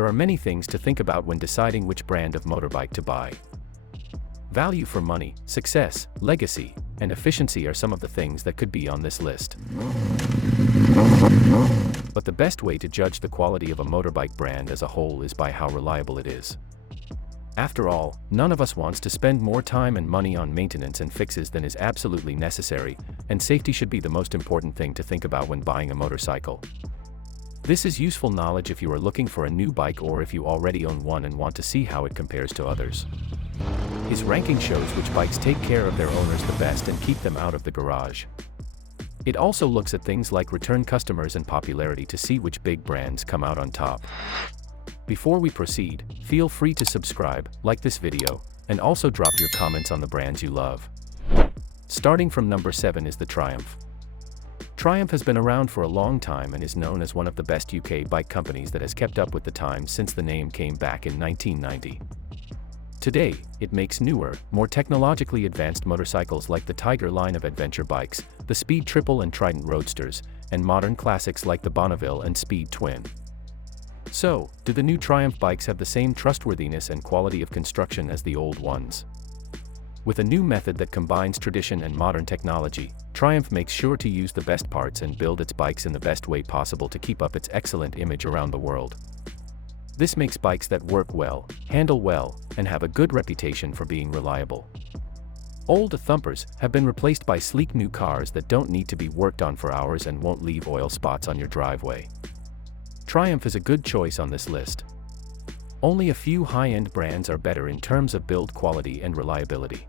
there are many things to think about when deciding which brand of motorbike to buy. Value for money, success, legacy, and efficiency are some of the things that could be on this list. But the best way to judge the quality of a motorbike brand as a whole is by how reliable it is. After all, none of us wants to spend more time and money on maintenance and fixes than is absolutely necessary, and safety should be the most important thing to think about when buying a motorcycle. This is useful knowledge if you are looking for a new bike or if you already own one and want to see how it compares to others. His ranking shows which bikes take care of their owners the best and keep them out of the garage. It also looks at things like return customers and popularity to see which big brands come out on top. Before we proceed, feel free to subscribe, like this video, and also drop your comments on the brands you love. Starting from number 7 is the Triumph. Triumph has been around for a long time and is known as one of the best UK bike companies that has kept up with the times since the name came back in 1990. Today, it makes newer, more technologically advanced motorcycles like the Tiger line of adventure bikes, the Speed Triple and Trident Roadsters, and modern classics like the Bonneville and Speed Twin. So, do the new Triumph bikes have the same trustworthiness and quality of construction as the old ones? With a new method that combines tradition and modern technology, Triumph makes sure to use the best parts and build its bikes in the best way possible to keep up its excellent image around the world. This makes bikes that work well, handle well, and have a good reputation for being reliable. Old thumpers have been replaced by sleek new cars that don't need to be worked on for hours and won't leave oil spots on your driveway. Triumph is a good choice on this list. Only a few high-end brands are better in terms of build quality and reliability.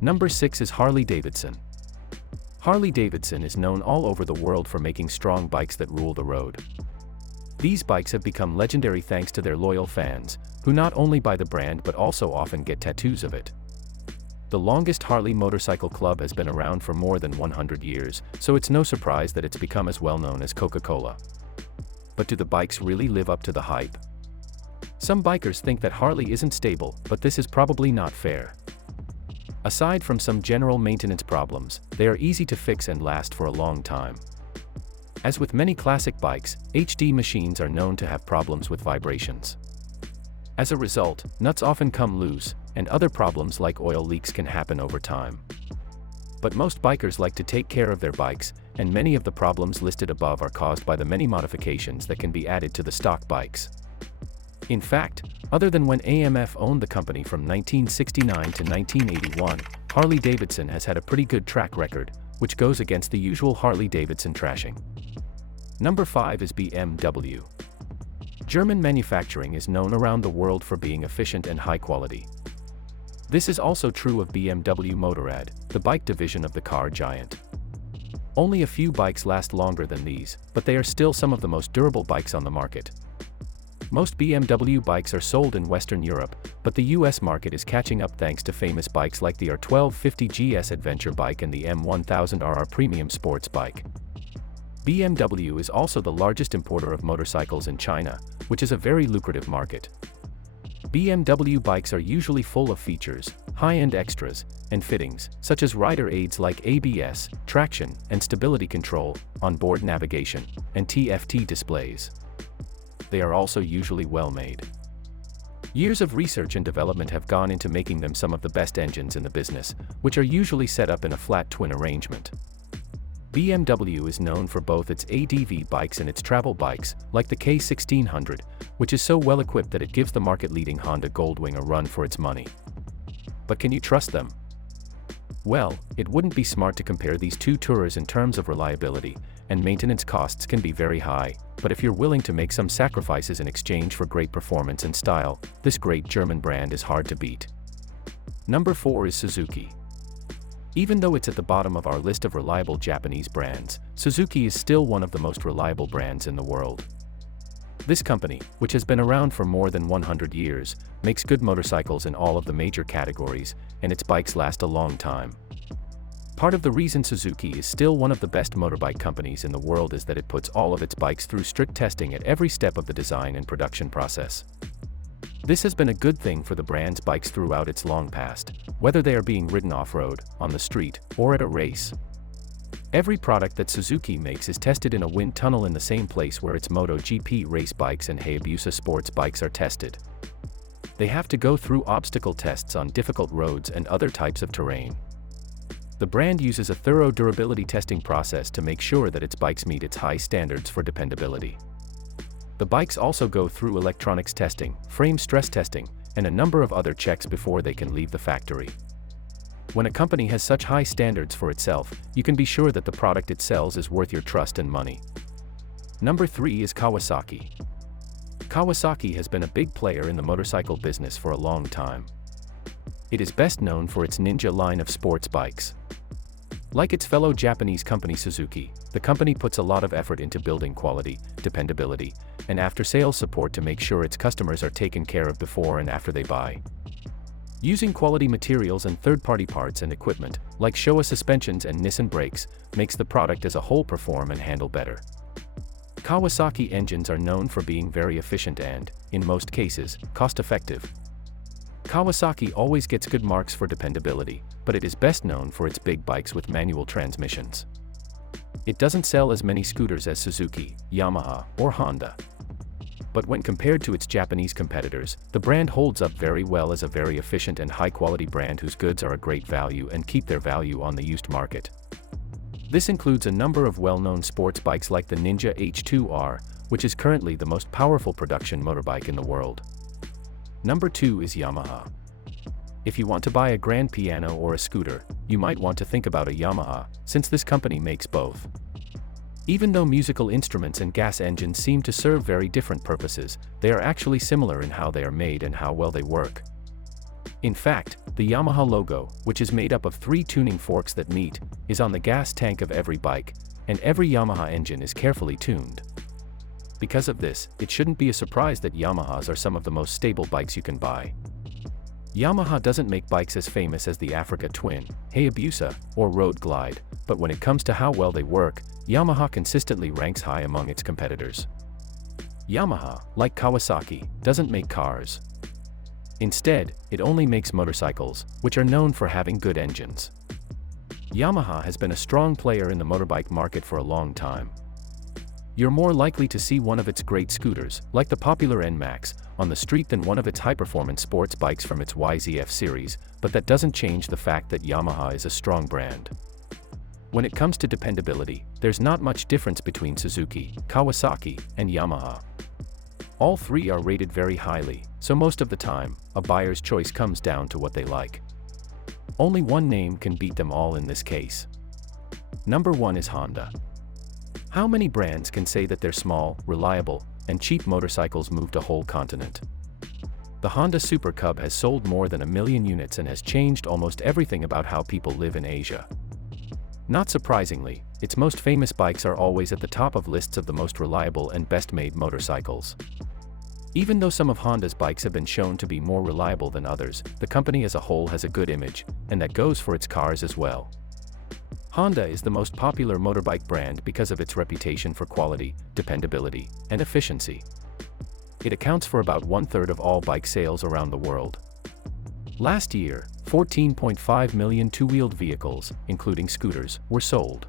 Number 6 is Harley-Davidson. Harley-Davidson is known all over the world for making strong bikes that rule the road. These bikes have become legendary thanks to their loyal fans, who not only buy the brand but also often get tattoos of it. The longest Harley motorcycle club has been around for more than 100 years, so it's no surprise that it's become as well known as Coca-Cola. But do the bikes really live up to the hype? Some bikers think that Harley isn't stable, but this is probably not fair. Aside from some general maintenance problems, they are easy to fix and last for a long time. As with many classic bikes, HD machines are known to have problems with vibrations. As a result, nuts often come loose, and other problems like oil leaks can happen over time. But most bikers like to take care of their bikes, and many of the problems listed above are caused by the many modifications that can be added to the stock bikes. In fact, other than when AMF owned the company from 1969 to 1981, Harley-Davidson has had a pretty good track record, which goes against the usual Harley-Davidson trashing. Number 5 is BMW. German manufacturing is known around the world for being efficient and high quality. This is also true of BMW Motorrad, the bike division of the car giant. Only a few bikes last longer than these, but they are still some of the most durable bikes on the market. Most BMW bikes are sold in Western Europe, but the US market is catching up thanks to famous bikes like the R1250 GS adventure bike and the M1000RR premium sports bike. BMW is also the largest importer of motorcycles in China, which is a very lucrative market. BMW bikes are usually full of features, high-end extras, and fittings, such as rider aids like ABS, traction and stability control, onboard navigation, and TFT displays. They are also usually well made. Years of research and development have gone into making them some of the best engines in the business, which are usually set up in a flat twin arrangement. BMW is known for both its ADV bikes and its travel bikes, like the K1600, which is so well equipped that it gives the market-leading Honda Goldwing a run for its money. But can you trust them? Well, it wouldn't be smart to compare these two tourers in terms of reliability, and maintenance costs can be very high, but if you're willing to make some sacrifices in exchange for great performance and style, this great German brand is hard to beat. Number 4 is Suzuki. Even though it's at the bottom of our list of reliable Japanese brands, Suzuki is still one of the most reliable brands in the world. This company, which has been around for more than 100 years, makes good motorcycles in all of the major categories, and its bikes last a long time. Part of the reason Suzuki is still one of the best motorbike companies in the world is that it puts all of its bikes through strict testing at every step of the design and production process. This has been a good thing for the brand's bikes throughout its long past, whether they are being ridden off-road, on the street, or at a race. Every product that Suzuki makes is tested in a wind tunnel in the same place where its MotoGP race bikes and Hayabusa sports bikes are tested. They have to go through obstacle tests on difficult roads and other types of terrain. The brand uses a thorough durability testing process to make sure that its bikes meet its high standards for dependability. The bikes also go through electronics testing, frame stress testing, and a number of other checks before they can leave the factory. When a company has such high standards for itself, you can be sure that the product it sells is worth your trust and money. Number 3 is Kawasaki. Kawasaki has been a big player in the motorcycle business for a long time. It is best known for its Ninja line of sports bikes. Like its fellow Japanese company Suzuki, the company puts a lot of effort into building quality, dependability, and after-sales support to make sure its customers are taken care of before and after they buy. Using quality materials and third-party parts and equipment, like Showa suspensions and Nissan brakes, makes the product as a whole perform and handle better. Kawasaki engines are known for being very efficient and, in most cases, cost-effective. Kawasaki always gets good marks for dependability, but it is best known for its big bikes with manual transmissions. It doesn't sell as many scooters as Suzuki, Yamaha, or Honda. But when compared to its Japanese competitors, the brand holds up very well as a very efficient and high-quality brand whose goods are a great value and keep their value on the used market. This includes a number of well-known sports bikes like the Ninja H2R, which is currently the most powerful production motorbike in the world. Number 2 is Yamaha. If you want to buy a grand piano or a scooter, you might want to think about a Yamaha, since this company makes both. Even though musical instruments and gas engines seem to serve very different purposes, they are actually similar in how they are made and how well they work. In fact, the Yamaha logo, which is made up of 3 tuning forks that meet, is on the gas tank of every bike, and every Yamaha engine is carefully tuned. Because of this, it shouldn't be a surprise that Yamahas are some of the most stable bikes you can buy. Yamaha doesn't make bikes as famous as the Africa Twin, Hayabusa, or Road Glide, but when it comes to how well they work, Yamaha consistently ranks high among its competitors. Yamaha, like Kawasaki, doesn't make cars. Instead, it only makes motorcycles, which are known for having good engines. Yamaha has been a strong player in the motorbike market for a long time. You're more likely to see one of its great scooters, like the popular NMAX, on the street than one of its high-performance sports bikes from its YZF series, but that doesn't change the fact that Yamaha is a strong brand. When it comes to dependability, there's not much difference between Suzuki, Kawasaki, and Yamaha. All 3 are rated very highly, so most of the time, a buyer's choice comes down to what they like. Only one name can beat them all in this case. Number 1 is Honda. How many brands can say that their small, reliable, and cheap motorcycles moved a whole continent? The Honda Super Cub has sold more than 1 million units and has changed almost everything about how people live in Asia. Not surprisingly, its most famous bikes are always at the top of lists of the most reliable and best-made motorcycles. Even though some of Honda's bikes have been shown to be more reliable than others, the company as a whole has a good image, and that goes for its cars as well. Honda is the most popular motorbike brand because of its reputation for quality, dependability, and efficiency. It accounts for about 1/3 of all bike sales around the world. Last year, 14.5 million two-wheeled vehicles, including scooters, were sold.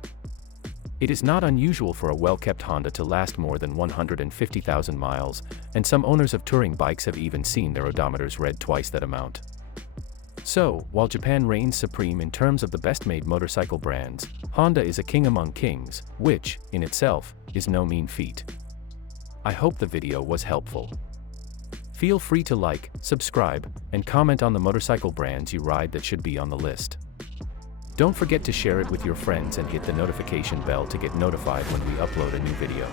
It is not unusual for a well-kept Honda to last more than 150,000 miles, and some owners of touring bikes have even seen their odometers read twice that amount. So, while Japan reigns supreme in terms of the best-made motorcycle brands, Honda is a king among kings, which, in itself, is no mean feat. I hope the video was helpful. Feel free to like, subscribe, and comment on the motorcycle brands you ride that should be on the list. Don't forget to share it with your friends and hit the notification bell to get notified when we upload a new video.